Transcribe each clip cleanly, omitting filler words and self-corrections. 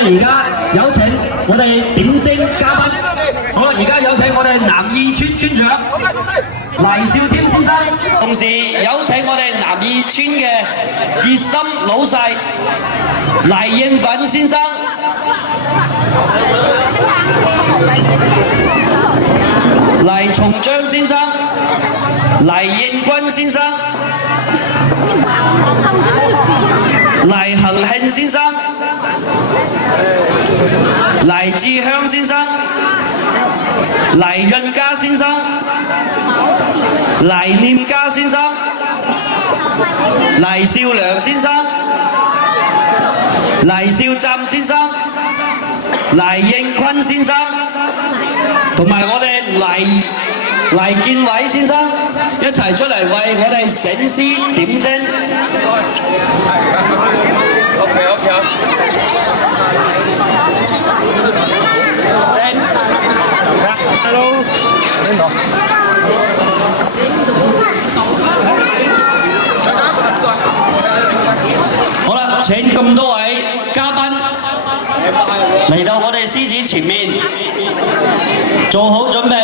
哋而家有請我哋點睛嘉賓。好啦，而家有請我哋南二村村長黎少添先生，同時有請我哋南二村嘅熱心老細黎應奮先生。黎松章先生、黎應軍先生、黎恒慶先生、黎志香先生、黎潤嘉先生、黎念嘉先生、黎少良先生、黎少湛先生、黎應坤先生，同埋我哋黎建偉先生一齊出嚟為我哋醒獅點睛。Hello。好啦，請咁多位嘉賓嚟到我哋獅子前面，做好準備。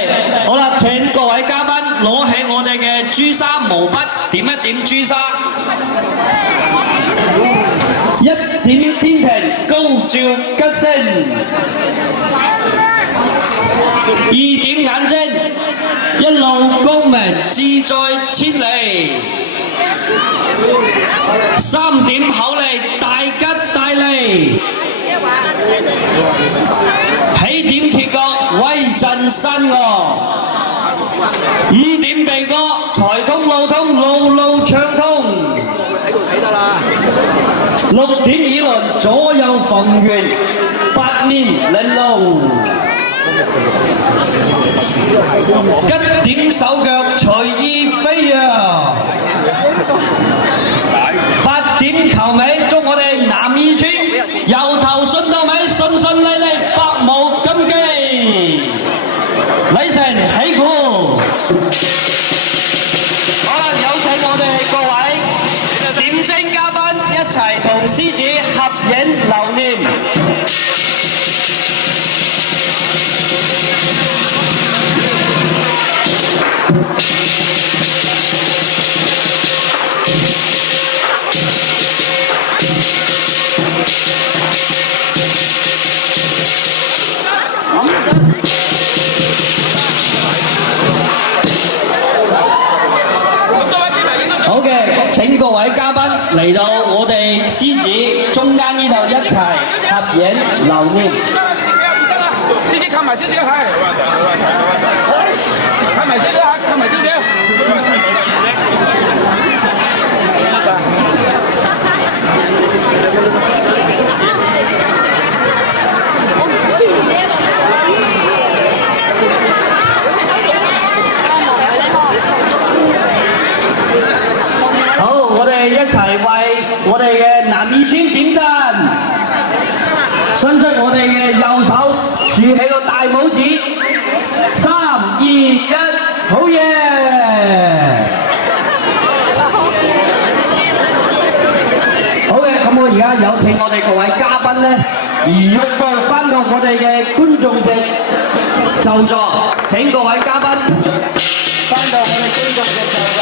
好啦，請各位嘉賓攞起我哋嘅朱砂毛筆，點一點朱砂，一點天平高照吉星，二點眼睛一路光明志在千里，三點口力大吉大利，起點鐵角威震山岳，五點鼻哥財通路通路路暢通，六點耳輪左右逢源八面玲瓏，一點手腳隨意飛揚，八點頭尾祝我哋南二村由頭順到尾順順利利百無禁忌，禮成起鼓。好啦，有請我哋各位點睛嘉賓一齊同獅子合影留念。好嘅，請各位嘉賓嚟到我哋獅子中間呢度一齊合影留念。獅子靠埋少少，係。靠埋少少嚇，靠埋少少。好，我哋一齊為我哋嘅南二村點讚，伸出我哋嘅右手，豎起個大拇指，三二一，好嘢！好嘅，咁我而家有請我哋各位嘉賓咧，移玉步翻到我哋嘅觀眾席就座，請各位嘉賓翻到我哋觀眾席就座。